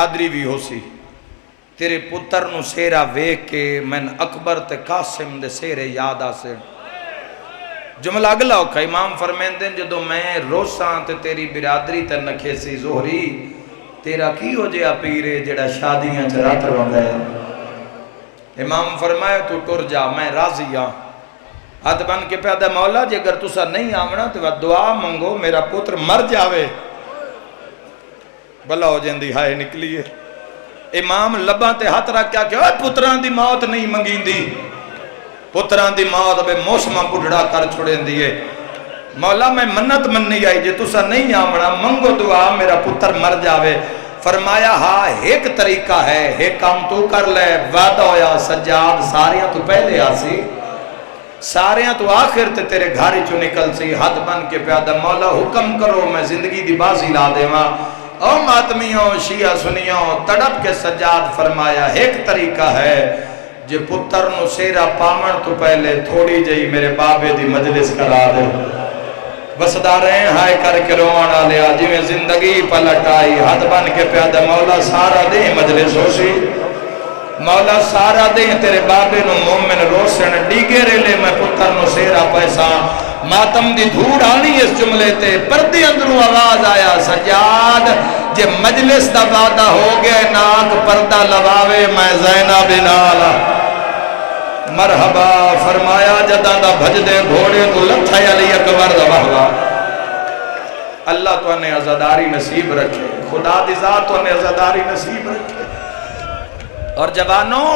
برادری بھی ہو سی تیرے پتر نو سیرا ویک کے من اکبر تے قاسم دے سیرے یاد آسے جملہ اگلا ہوکا امام فرمین دیں جدو میں روساں تے تیری برادری تے نکھے سی زہری تیرا کی ہو جیا پیرے جڑا شادیاں چرات رو گئے امام فرمائے تو ٹر جا میں راضی ہاں ہاتھ بن کے پیدا مولا جے اگر تسا نہیں آمنا تو دعا منگو میرا پتر مر جاوے بلا ہو جاندی ہائے نکلی ہے امام لباں تے ہاتھ رکھ کیا کہ اوہ پتران دی موت نہیں منگین دی پتران دی موت بے موسمہ بڑھڑا کر چھوڑیں دیئے مولا میں منت مننی آئی جے تسا نہیں آمنا منگو دعا میرا پتر مر جاوے فرمایا ہاں ایک طریقہ ہے ایک کام تو کر لے وعدہ ہویا سجاد ساریاں تو پہلے آسی ساریاں تو آخر تے تیرے گھاری چو نکل سی ہاتھ بن کے پیادہ مولا حکم کرو میں زندگی دی بازی لا دے ماں او ماتمیوں شیعہ سنیوں تڑپ کے سجاد فرمایا ایک طریقہ ہے جے پتر نو سیرا پامن تو پہلے تھوڑی جئی میرے بابے دی مجلس کرا دے بسداریں ہائے کر کے روانا لیا جی میں زندگی پلٹ آئی ہاتھ بن کے پیادہ مولا سارا دے مجلس ہو سی مولا سارا دے تیرے بابے نو مومن روسن ڈیگے ریلے میں پتر نو سیرا پیسا ماتم دی دھوڑ آنی اس جملے تے پردے اندروں آواز آیا سجاد جے مجلس دا وعدہ ہو گئے ناک پردہ لواوے میں زینب نالا مرحبا فرمایا جدہ دا بھج دے گھوڑے تو لکھا علی اکبر دا بہوا اللہ تو انہیں عزاداری نصیب رکھے خدا دی ذات تو انہیں عزاداری نصیب رکھے اور جوانوں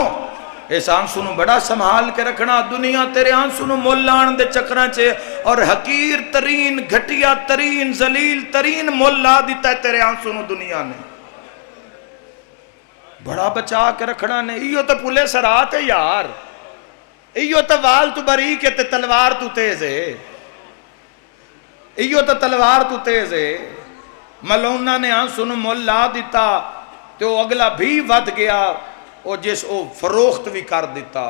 اس آنسو نو بڑا سنبھال کے رکھنا دنیا تیرے آنسو نو مولان دے چکران چے اور حقیر ترین گھٹیا ترین ذلیل ترین مولا دیتا ہے تیرے آنسو نو دنیا نے بڑا بچا کے رکھنا نے ایو تو پولے سرات ہے یار ایو تو وال تو بری کے تلوار تو تیز ہے ایو تو تلوار تو تیز ہے ملونہ نے آنسو نو مولا دیتا تو اگلا بھی ود گیا اور جس او فروخت بھی کر دیتا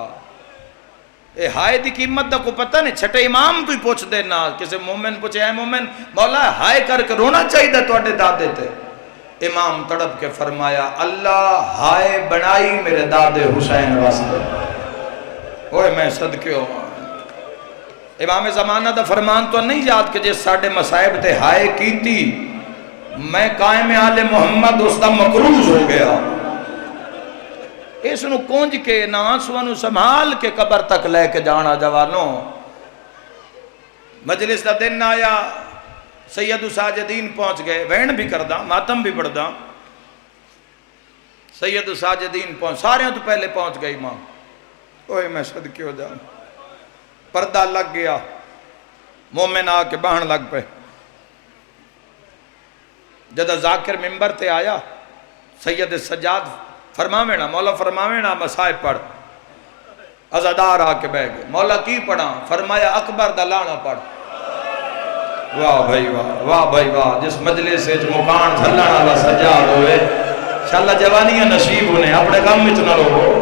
اے ہائے دی قیمت دا کو پتہ نہیں چھٹے امام تو ہی پوچھ دینا کسی مومن پوچھے اے مومن مولا ہائے کر کے رونا چاہی دا تو اڈے دادے تے امام تڑپ کے فرمایا اللہ ہائے بنائی میرے دادے حسین واسطے اوہ میں صدقے ہوں امام زمانہ دا فرمان تو نہیں یاد کہ جس ساڑھے مسائب تے ہائے کیتی میں قائم آل محمد اس دا مقروض ہو گیا اس نو کونج کے نانسوانو سنبھال کے قبر تک لے کے جانا جوانوں مجلس دا دن آیا سید ساجدین پہنچ گئے وین بھی کردہ ماتم بھی پڑھدا سید ساجدین پہنچ سارے تو پہلے پہنچ گئی ماں اوہ میں صدقے ہو جاؤں پردہ لگ گیا مومن آ کے بہن لگ پہ جدہ ذاکر ممبر تے آیا سید سجاد فرماوینا مولا فرماوینا مسائب پڑھ عزادار آ کے بہ گئے مولا کی پڑھا فرمایا اکبر دلانا پڑھ واہ بھائی واہ بھائی واہ جس مجلس سے مکان جھلنا اللہ سجاد ہوئے انشاءاللہ جوانیاں نصیب ہونے اپنے غم میں چنا لوگو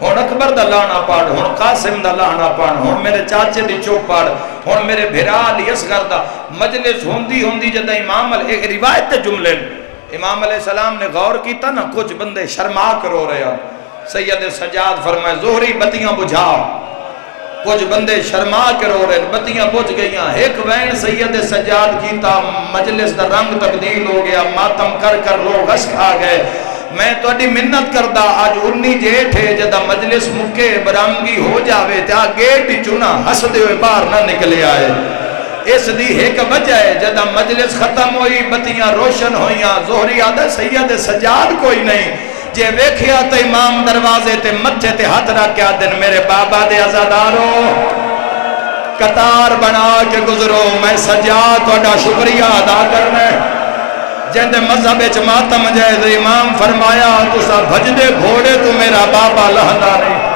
ہون اکبر دلانا پڑھ ہون قاسم دلانا پڑھ ہون میرے چاچے دی چوپ پڑھ ہون میرے بھرال یسگر دا مجلس ہوندی جدہ امام ایک روایت تے جملے امام علیہ السلام نے غور کیتا نا کچھ بندے شرما کر رو رہے ہیں سید سجاد فرمائے زہری بتیاں بجھاؤ کچھ بندے شرما کے رو رہے ہیں بتیاں بجھ گئیاں ایک وین سید سجاد کیتا مجلس دا رنگ تبدیل ہو گیا ماتم کر کر لوگ ہس کھا گئے میں تو اڈی منت کردہ آج ارنی جیٹ ہے جدہ مجلس مکے برامگی ہو جاوے تیا گیٹ چنا ہس دے ہوئے باہر نہ نکلے آئے اس دی ایک وجہ ہے جدہ مجلس ختم ہوئی بتیاں روشن ہوئیاں زہری آدھا سید سجاد کوئی نہیں جے ویکھیا تا امام دروازے تے مچے تے ہاتھ رکھ کے آدھن میرے بابا دے عزادارو قطار بنا کے گزرو میں سجاد توڑا شکریہ ادا کرنے جن دے مذہب اچ ماتم جائے دے امام فرمایا تو سا بھج دے گھوڑے تو میرا بابا لہندا نہیں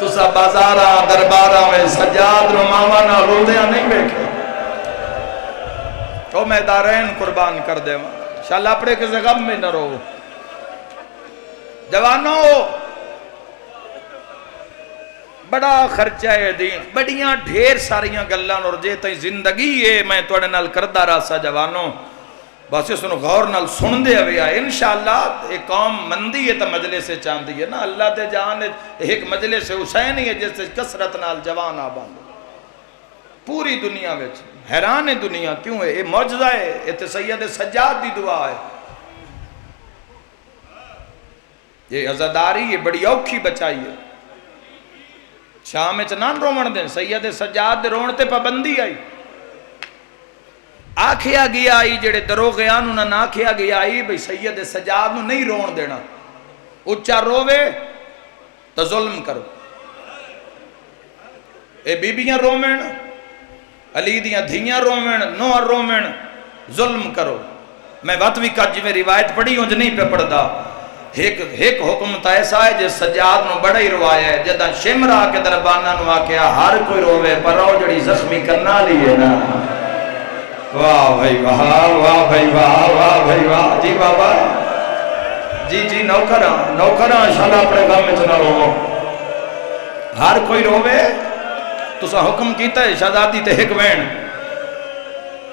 تو سا بازارہ دربارہ میں سجاد رو ماوانا رودیاں نہیں بیکھے تو میں دارین قربان کر دے انشاءاللہ اپنے کسی غم میں نہ رو جوانوں بڑا خرچہ ہے دین بڑیاں ڈھیر ساریاں گلان اور جے تائیں زندگی ہے میں توڑے نال کردہ راسا جوانوں بس اس غور نال سن دے ہوئے آئے انشاءاللہ ایک قوم مندی ہے تا مجلس سے چاندی ہے نا اللہ دے جان ایک مجلس سے حسین ہی ہے جس سے کسرت نال جوان آبان پوری دنیا میں حیران ہے دنیا کیوں ہے یہ معجزہ ہے یہ تے سید سجاد دی دعا ہے یہ عزاداری یہ بڑی اوکھی بچائی ہے شام چنان رومن دیں سید سجاد دے رون تے پابندی آئی آکھیا گیا آئی جڑے دروغیان انہاں نہ آکھیا گیا آئی بھئی سید سجاد نو نہیں رون دینا اچھا رووے تو ظلم کرو اے بی بیاں رومن علی دیاں دھیاں رومن نوہ رومن ظلم کرو میں وطوی کا جی میں روایت پڑھی ہوں جو نہیں پہ پڑھدا ایک حکم تا ایسا ہے جس سجاد نو بڑا ہی روایا ہے جدہ شمرہ کے دربانہ نو آکیا ہر کوئی روے پر رو جڑی زخمی کرنا لیے نا واہ بھائی واہ واہ بھائی واہ واہ بھائی واہ جی بابا جی نوکراں شالا اپنے گام میں چنا رو ہر کوئی روے تو سا حکم کیتا ہے شہزادی تے حکمین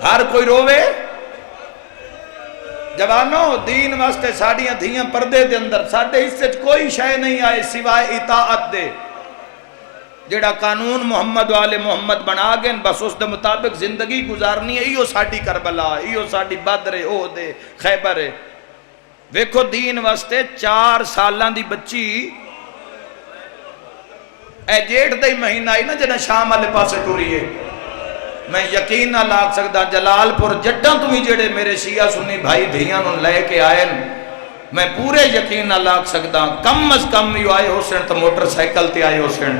ہر کوئی روے جوانو دین واسطے ساڑیاں دھیاں پردے دے اندر ساڑھے اس سے کوئی شے نہیں آئے سوائے اطاعت دے جڑا قانون محمد والے محمد بنا گئے بس اس دے مطابق زندگی گزارنی ہے ایو ساڑھی کربلا ایو ساڑھی بدر احد خیبر ویکھو دین واسطے 4 سالاں دی بچی اے جیٹھ دے مہینہ آئی نا جنہ شام والے پاسے ٹوری ہے میں یقین نہ لاگ سکتا جلال پور جڈاں تمہیں جڑے میرے شیعہ سنی بھائی دھیاں نو لے کے آئے میں پورے یقین نہ لاگ سکتا کم از کم یو آئے ہو سن تو موٹر سائیکل تے آئے ہو سن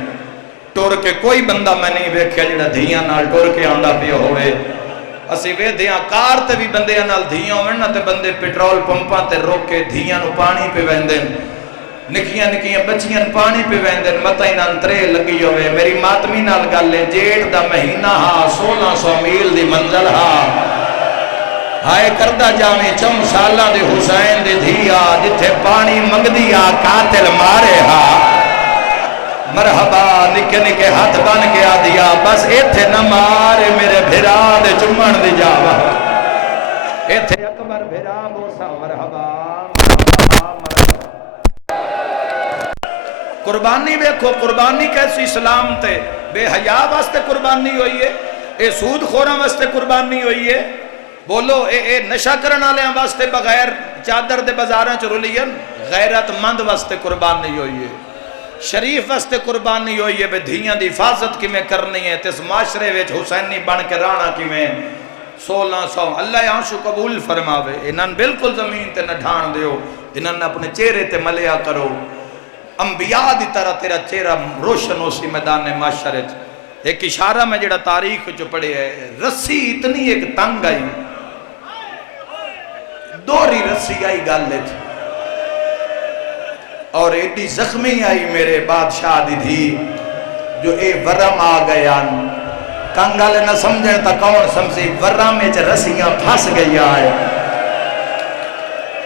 ٹور کے کوئی بندہ میں نہیں ویکھیا جڑا دھیاں نال ٹور کے آندا پیا ہوئے اسی وے دیاں کار تے بھی بندے نال دھیاں ہوئے نا تے بندے پیٹرول پمپاں تے روک کے دھیاں نو پانی پہ ویندے نکیاں بچیاں پانی پہ ویندے متائی نہ انترے لگی ہوئے میری ماتمی نال گلے جیٹھ دا مہینہ ہا 1600 میل دی منزل ہا ہائے کردہ جاویں 4 سالاں دے حسین دے دھیا جتھے پانی منگ دیا قاتل مارے ہا مرحبا نکے نکے ہاتھ بن گیا دیا بس ایتھے نہ مارے میرے بھرا دے چمن دی جاوا ایتھے اکبر بھرا بوسا مرحبا قربانی ویکھو قربانی کیسی اسلام تے بے حیا واسطے قربانی ہوئی ہے اے سود خوراں واسطے قربانی ہوئی ہے بولو اے نشہ کرن والےاں واسطے بغیر چادر دے بازاراں چ رلین غیرت مند واسطے قربانی ہوئی ہے شریف واسطے قربانی ہوئی ہے بے دھیاں دی حفاظت کیویں کرنی ہے تے اس معاشرے وچ حسینی بن کے رانا کیویں 1600 اللہ آنسو قبول فرماوے انہاں بالکل زمین تے نہ ڈھان دیو انہاں اپنے چہرے تے ملیا کرو انبیاء دی طرح تیرا چہرہ روشن ہو سی میدان معاشرے ایک اشارہ میں جڑا تاریخ جو پڑھے ہے رسی اتنی ایک تنگ آئی دوری رسی آئی گالے تھی اور ایڈی زخمی آئی میرے بادشاہ دی تھی جو اے ورم آ گیا کنگالے نہ سمجھیں تا کون سمجھی ورم میں چھ رسیاں پھاس گئی آئے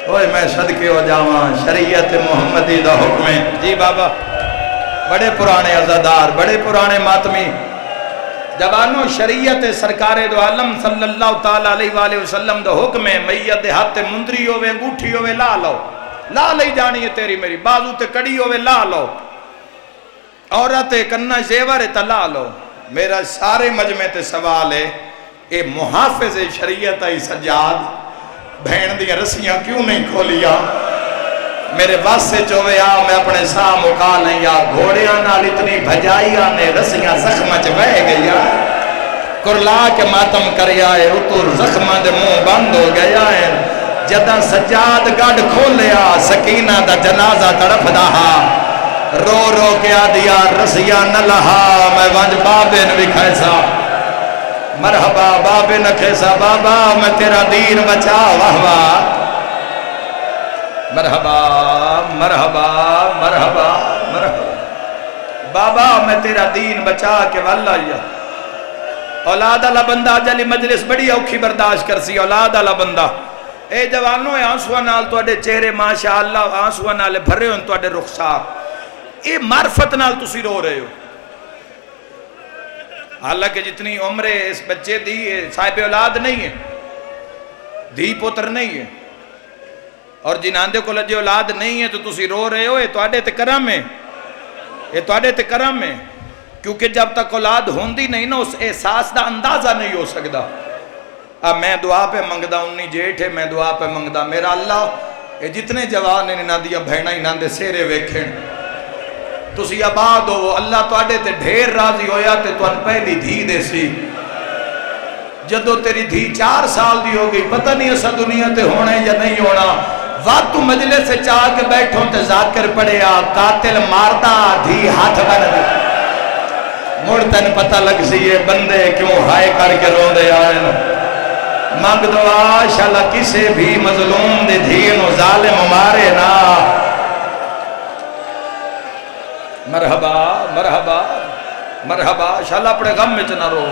اوہ میں صدقے ہو جاواں شریعت محمدی دا حکم ہے جی بابا بڑے پرانے عزادار بڑے پرانے ماتمی جوانو شریعت سرکار دو عالم صلی اللہ تعالیٰ علیہ وآلہ وسلم دا حکم ہے میت ہاتھ مندری ہوئے انگوٹھی ہوئے لا لو لا لئی جانی ہے تیری میری بازو تے کڑی ہوئے لا لو عورت کنہ زیور تا لا لو میرا سارے مجمع تے سوال ہے اے محافظ شریعت ای سجاد بھین دیا رسیاں کیوں نہیں کھولیا میرے واسے چوے میں اپنے ساہ مکا لیں یا گھوڑیاں نال اتنی بھجائیاں نے رسیاں زخمہ چھ بہ گیا کرلا کے ماتم کریا ہے اتور زخمہ دے منہ بند ہو گیا ہے جدہ سجاد گاڑ کھولیا سکینہ دا جنازہ تڑپ دہا رو رو کیا دیا رسیاں نہ لہا میں ونج بابے نے بھی کھیسا مرحبا بابے نہ کھیسا بابا میں تیرا دین بچا واہ واہ مرحبا مرحبا مرحبا مرحبا بابا میں تیرا دین بچا کے واللہ یا اولاد اللہ بندہ جلی مجلس بڑی اوکھی برداشت کر سی اولاد اللہ بندہ اے جوانوں آنسوہ نال تو اڈے چہرے ماشاءاللہ آنسوہ نال بھرے ہوں تو اڈے رخصار اے معرفت نال تسی رو رہے ہو حالانکہ جتنی عمر اس بچے دی صاحب اولاد نہیں ہے دھی پتر نہیں ہے، اور جنہاں دے کو لجے اولاد نہیں ہے تو تسی رو رہے ہو، یہ تواڈے تے کرم ہے، یہ تواڈے تے کرم ہے، کیونکہ جب تک اولاد ہوندی نہیں نا اس احساس دا اندازہ نہیں ہو سکدا۔ اب میں دعا پہ منگدا، انہی جیٹھ ہے میں دعا پہ منگدا، میرا اللہ یہ جتنے جوان ہیں انہاں دیا بہنہ انہاں دے سیرے ویکھن، تسی آباد ہو، اللہ تواڈے تے ڈھیر راضی ہویا تے تواں پہلی دھی دے سی، جدو تیری دھی 4 سال دی ہو گئی، پتہ نہیں اسا دنیا تے ہونا یا نہیں ہونا، وقت مجلس سے چاہ کے بیٹھوں تے ذاکر پڑھیا، قاتل ماردا دھی ہاتھ بن دے، مڑ تن پتہ لگ سی یہ بندے کیوں ہائے کر کے رون دے آئے، مانگ دعا شاءاللہ کسے بھی مظلوم دے دھین و ظالم مارے نا، مرحبا مرحبا مرحبا، شاءاللہ اپنے غم میں چنا رو۔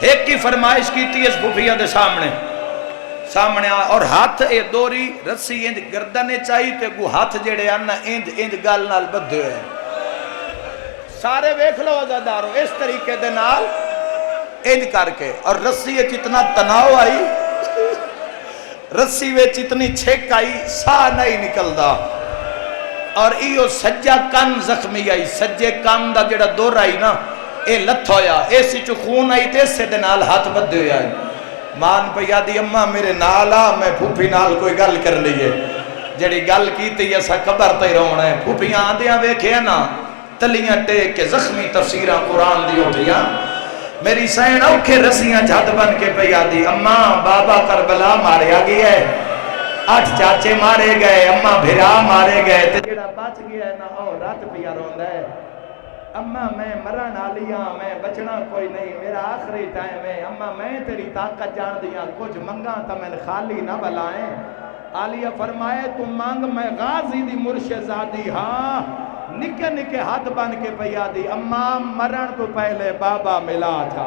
ایک کی فرمائش کی تھی اس بھوپیا دے سامنے اور ہاتھ اے دوری رسی انج گردنے چاہی تے گو ہاتھ جڑے آنا انج گال نال بدھے ہوئے، سارے ویکھ لو عزادارو اس طریقے دے نال انج کر کے، اور رسی وچ اتنا تناؤ آئی، رسی وچ اتنی چھک آئی، ساہ نہیں نکلدا، اور ایو سجا کن زخمی آئی، سجے کن دا جڑا دور آئی نا اے لتھ ہویا، ایسی چو خون آئی تے سے دے نال ہاتھ بدھے ہوئے آئی، مان پہ یادی اممہ میرے نالا میں پھوپی نال کوئی گل کر لیے، جڑی گل کی تی ایسا قبر تے رونا ہے، پھوپیاں آندیاں ویکھے نا تلیاں ٹیک کے زخمی تفسیرہ قرآن دی اٹھیاں، میری سین اوکھے رسیاں جھت بن کے پہ یادی، اممہ بابا کربلا مارے آگی ہے، 8 چاچے مارے گئے، اممہ بھرا مارے گئے، تے جڑا بچ گیا ہے نا او رات پیا روندہ ہے، اممہ میں مرن آلیاں میں بچنا کوئی نہیں، میرا آخری ٹائم ہے، اممہ میں تیری طاقت جان دیاں، کچھ منگاں تا میں خالی نہ بلائیں، آلیہ فرمائے تم مانگ میں غازی دی مرشد زادی، ہاں نکے نکے ہاتھ بن کے پیا دی، اممہ مرن تو پہلے بابا ملا تھا،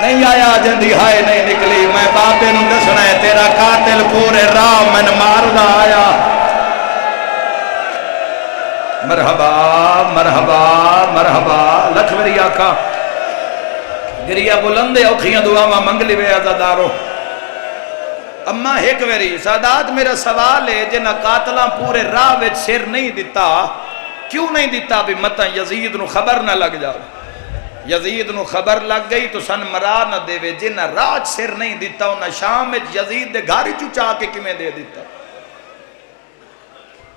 نہیں آیا جندی ہائے نہیں نکلی، میں بابے نو دسنا ہے تیرا قاتل پورے راہ میں ماردہ آیا، مرحبا مرحبا مرحبا، لکھ میری آقا گریہ بلندے اوکھیاں دعاواں منگ لی وے عزادارو۔ اممہ ایک ویری سادات میرا سوال ہے جنہ قاتلاں پورے راہ وچ سر نہیں دیتا، کیوں نہیں دیتا بھی متہ یزید نو خبر نہ لگ جاؤ، یزید نو خبر لگ گئی تو سن مرا نہ دے وے، جنہ راج سر نہیں دیتا انہ شام وچ یزید دے گھاری چچا کے کمیں دے دیتا،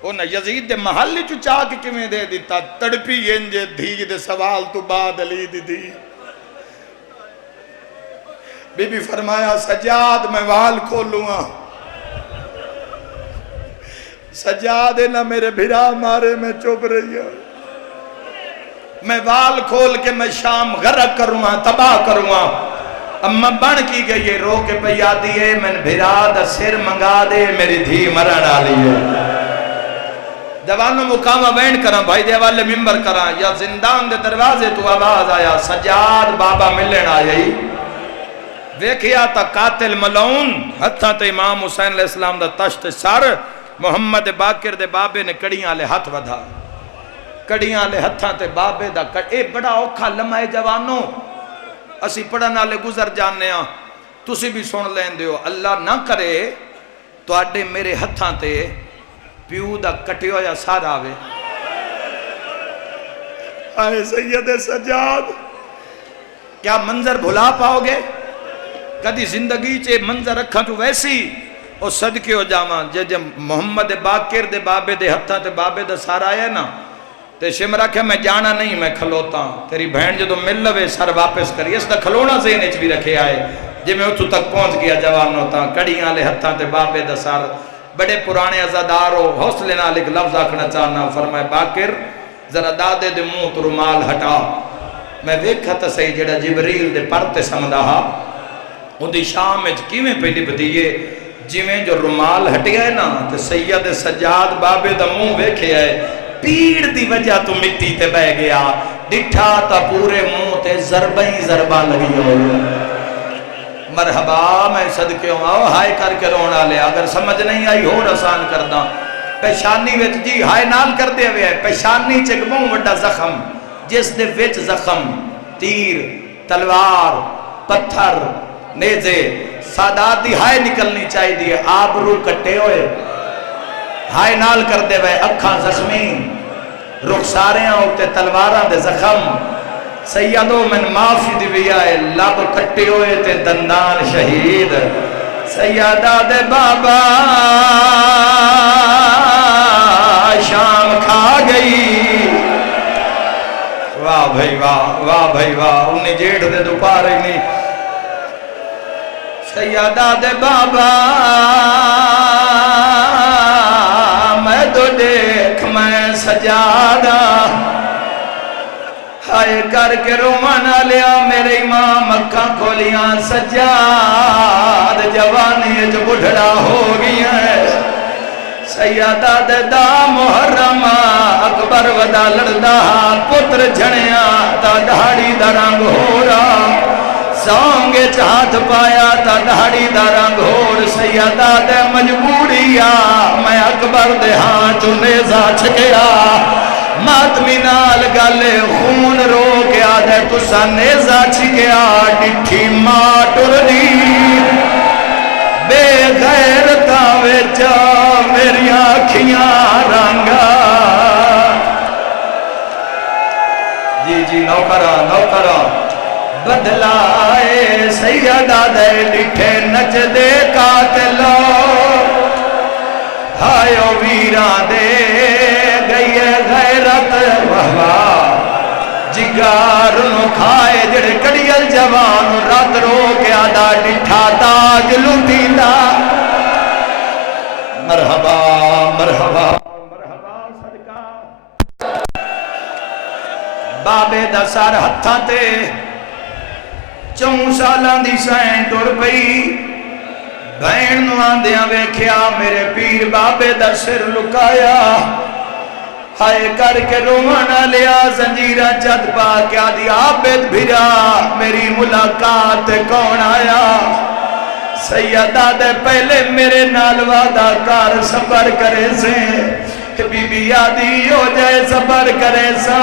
انہ یزید دے محلی چچا کے کمیں دے دیتا، تڑپی انجے دھی دے سوال تو بعد علی دی دی، بی بی فرمایا سجاد میں وال کھولوں، سجاد نہ میرے بھرا مارے میں چپ رہی ہوں، میں وال کھول کے میں شام غرق کروں تباہ کروں، اممہ بن کی گئی ہے رو کے پہ یادی ہے میں بھرا دا سر منگا دے میری دھی مرن آلی ہے، جوانوں مقامہ بین کراں بھائی دے والے ممبر کراں یا زندان دے دروازے تو آواز آیا سجاد بابا ملن آئی، ویکھیا تا قاتل ملعون ہتھاں تے امام حسین علیہ السلام دا تشت سر، محمد باقر دے بابے نے کڑیاں لے ہاتھ ودھا، کڑیاں لے ہتھاں تے بابے دا اے بڑا اوکھا لمحہ جوانوں، اسی پڑھن والے گزر جانے ہاں، تسی بھی سن لین دیو، اللہ نہ کرے تو آڈے میرے ہتھاں تے پیو دا کٹیو یا سارا آوے، آئے سید سجاد کیا منظر بھلا پاؤ گے؟ کدی زندگی چے منظر رکھاں تو ویسی اور صدقے ہو جاواں جے محمد باقر دے بابے دے ہتھاں تے بابے دا سارا آیا نا تے شمرہ کہ میں جانا نہیں میں کھلوتا ہوں، تیری بہن جو تو مل لوے سر واپس کری، اس دا کھلونا ذہن اچ بھی رکھے آئے، جے میں اتھو تک پہنچ گیا جوان ہوتا کڑیاں لے ہتھاں تے بابے دا سارا، بڑے پرانے عزادارو حوصلے نال ایک لفظ آکھنا چاہنا، فرمائے باقر ذرا دادے دے منہ تو رومال ہٹا، میں ویکھا تا صحیح جڑا جبریل دے پرتے سمدہ ہا ان دی شام میں کیویں پہ لب دیئے جویں جو رومال ہٹیا ہے نا تے سید سجاد بابے دا منہ ویکھے آئے پیڑ دی وجہ تو مٹی تے بہ گیا، ڈٹھا تا پورے منہ تے ضربیں ضربہ لگی ہو، مرحبا میں صدقے ہوں آؤ ہائے کر کے رونا لے، اگر سمجھ نہیں آئی ہو رسان کردہ، پیشانی ویچ جی ہائے نال کر دے ہوئے ہے، پیشانی چکموں وڈا زخم، جس دے ویچ زخم تیر تلوار پتھر نیزے سادات دی ہائے نکلنی چاہی دی آبرو کٹے ہوئے ہائے نال کر دے وے اکھاں زخمی رخساریاں ہوتے تلواراں دے زخم سیدو من معافی دی بھی آئے لب کٹے ہوئے تے دندان شہید سیدہ دے بابا شام کھا گئی واہ بھائی واہ بھائی واہ انہیں جیڑ دے دوپارے نہیں سیدہ دے بابا میں تو دیکھ میں سجادہ ہائے کر کے رومانا لیا میرے امام مکہ کھولیاں سجاد جوانی جو بڑھڑا ہو گیا ہے سیدہ دے دا محرمہ اکبر ودا لڑدا پتر جھڑیاں تا دہاڑی دا رنگ ہو رہا سونگے چاہت پایا تا دہاڑی دا رنگ ہور سیدہ دے مجبوریا میں اکبر دے ہاں چونیزہ چھکیا ماتمی نال گالے خون رو گیا دے تسا نیزہ چھکیا ڈٹھی ماٹر دی بے غیرتا ویچا میری آنکھیاں رنگا جی نوکرہ بدلائے سیدہ دے ڈٹھے نچ دے قاتلو ہائیو ویران دے گئی غیرت وہواں جگار نو کھائے جڑے کڑیل جوان رات رو گیا دا ڈٹھا تاج لٹیلا مرحبا مرحبا مرحبا صدقہ بابے دا سار ہتھاں تے 4 سالان دی سائن ٹر پئی بین نو آندیاں ویکھیا میرے پیر بابے دا سر لکایا ہائے کر کے رومانا لیا زنجیرہ جد پا کیا دی عابد بھرا میری ملاقات کون آیا سیدہ دے پہلے میرے نال وعدہ کار صبر کرے سے بی بی یادی ہو جائے صبر کرے سا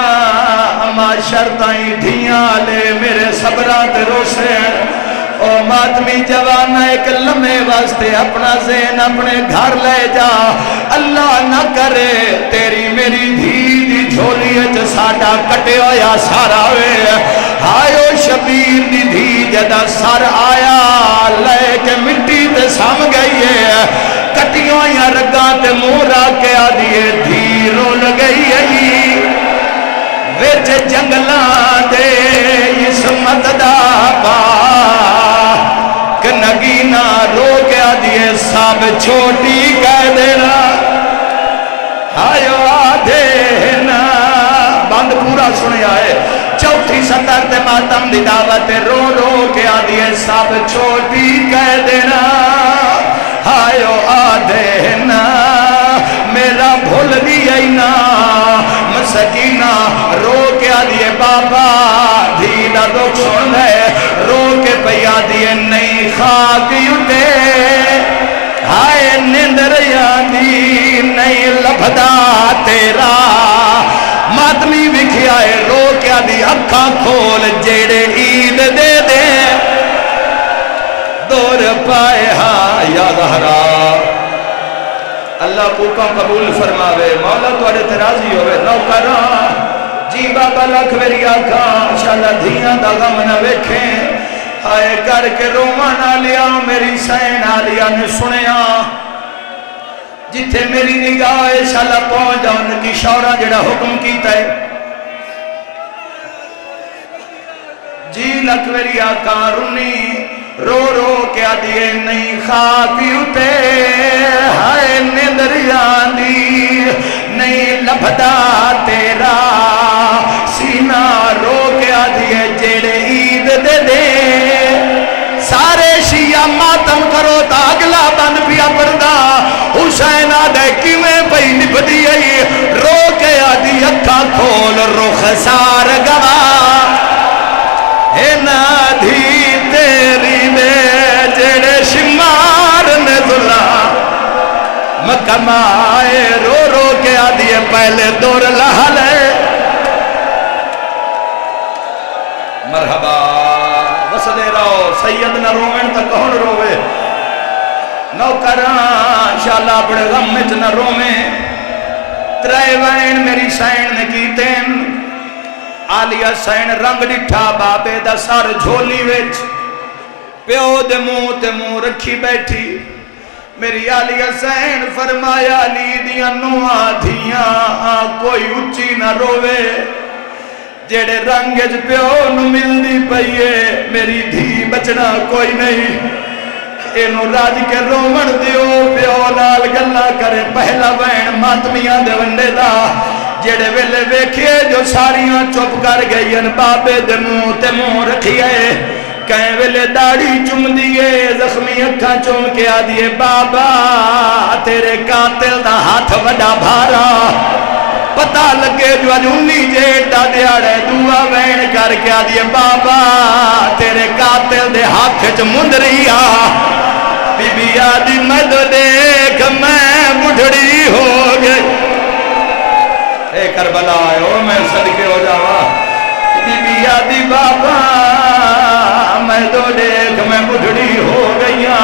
اما شرطائیں دھیاں لے میرے صبرات روسے او ماتمی جوانا ایک لمحے واسطے اپنا ذہن اپنے گھر لے جا اللہ نہ کرے تیری میری دھی دی جھولی ساڑا کٹے ہویا سارا ہوئے آئیو شبیر دی دھی جدہ سار آیا لے کے مٹی تے سام گئی ہے کٹیوں یا رگاں تے مورا کے آدھیے دھیروں لگئی ہے ویچ جنگلان دے اسمت دا پا کہ نگینہ رو کے آدھیے ساب چھوٹی کہہ دینا آئیو آدھے نا بند پورا سنے آئے چوتھی سطر تے ماتم دی دعوت رو رو کے آدھیے ساب چھوٹی کہہ دینا آئیو آدھے نا میرا بھول دیئینا مسکینہ رو کے آدھیے بابا دھیدہ دکھ سن ہے رو کے پیا دیئے نہیں خاک یوٹے ہائے نندر یادی نہیں لبھدا تیرا ماتمی بکھی آئے رو کے آدھی اکھاں کھول جیڑے عید دے دے دور پائے ہاں یا زہرا اللہ کو کم قبول فرماوے مولا تو اڑے ترازی ہوئے نوکران جی بابا لکھ میری آقا انشاءاللہ دھیاں دا غم نہ ویکھیں آئے کر کے رومان آلیا میری سین آلیا نے سنیا جتھے میری نگاہ انشاءاللہ پہنچ جاؤں ان کی شورہ جڑا حکم کیتا ہے جی لکھ میری آقا رنی رو رو کیا دیئے نہیں خاکی اتے ہائے ندریان دی نہیں لبھدا تیرا سینہ رو کیا دیئے جیڑے عید دے دے سارے شیعہ ماتم کرو تا اگلا بند پیا پردہ حسین آدھے کیویں پہی نب دیئے رو کیا دی اکھا کھول رخ سار گوا اے نادھی تیری دے جڑے شمار نے ظلا مکم آئے رو رو کے آدھیے پہلے دور لہلے مرحبا وسدے رہو سید نہ رومن تا کون روے نوکران شالا بڑے غم وچ نہ رومیں ترے وین میری سین نے کیتیں آلیہ سین رنگ ڈٹھا بابے دا سر جھولی وچ پیو دے منہ تے منہ رکھی بیٹھی میری آلیہ سین فرمایا علی دیاں نواں دھیاں کوئی اچھی نہ روے جیڑے رنگج پیو نو ملدی پئیے میری دھی بچنا کوئی نہیں اینو راج کے رومن دیو پیو نال گلا کرے پہلا وین ماتمیاں دے ونڈے دا جیڑے ویلے ویکھئے جو ساریاں چپ کر گئین بابے دے منہ تے منہ رکھئے کہیں ویلے داڑی چم دیئے زخمی اکھاں چم کے آدھئے بابا تیرے قاتل دا ہاتھ وڈا بھارا پتہ لگے جو اجونی جیٹ دا دیاڑے دعا وین کر کے آدھئے بابا تیرے قاتل دے ہاتھ چ مندریا بی بی آدھی مد دیکھ میں بڑھڑی ہو گئی اے کربلا آئے میں صدقے ہو جاوا بی بی آدھی بابا میں دو دیکھ میں بڑھڑی ہو گئیاں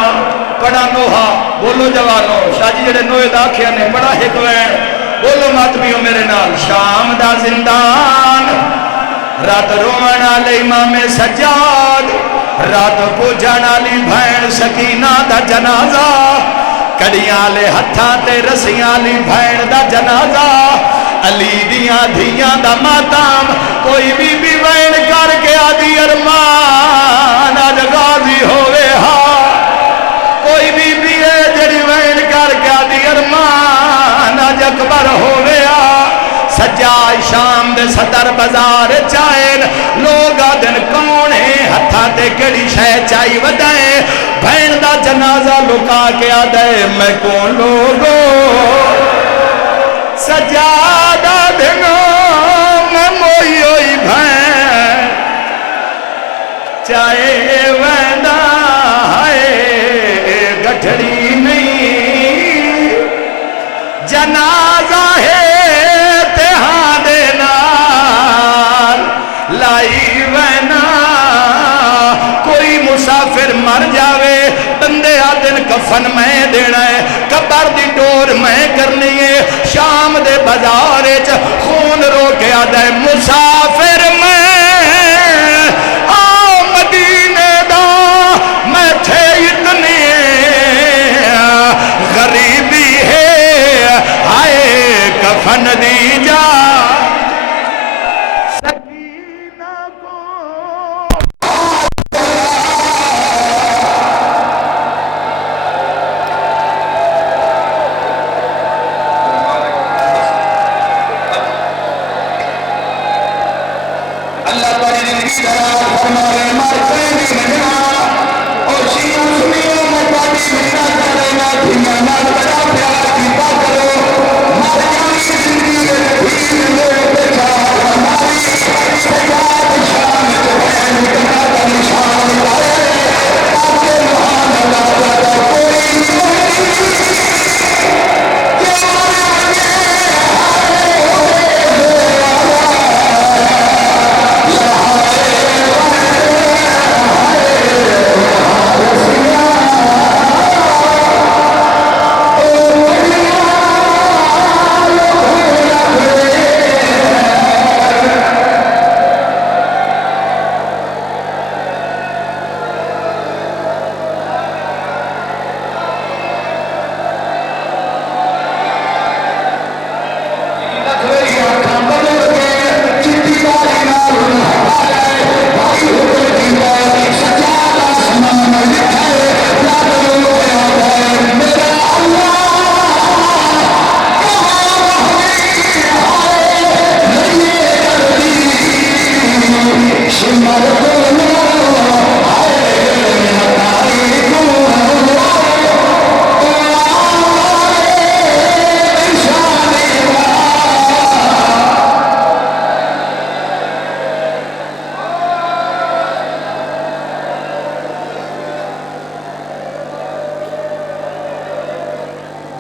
پڑا نوہا بولو جوانو شاہ جی جڑے نوے داکھیا نے پڑا ایک وین بولو ماتمیوں میرے نال شام دا زندان رات رومن آلے امام سجاد رات کو جانالی بھین سکینہ دا جنازہ کڑیاں لے ہتھاں تے رسیاں لی بھین دا جنازہ علی دیاں دھیاں دا ماتام کوئی بی وین کر کے آدھی ارمان آج غازی ہوئے ہاں کوئی بی ہے جڑی وین کر کے آدھی ارمان آج اکبر ہوئے ہاں سجائی شام دے صدر بازار چائن لوگا دن کونے ہتھا تے کڑی شہ چائی ودائیں بھین دا جنازہ لکا کے آدھے میں کون لوگو سجادہ دنوں میں موئی ہوئی بھین چاہے ویندہ ہے گٹھڑی نہیں جنازہ ہے مسافر مر جاوے بندے آدن کفن میں دینا ہے قبر دی ڈور میں کرنی ہے شام دے بازارچ خون رو کے آدھے مسافر میں آؤ مدینے دا میں تھے اتنی غریبی ہے آئے کفن دی جا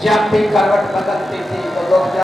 جب بھی کروٹ بدلتی تھی تو لوگ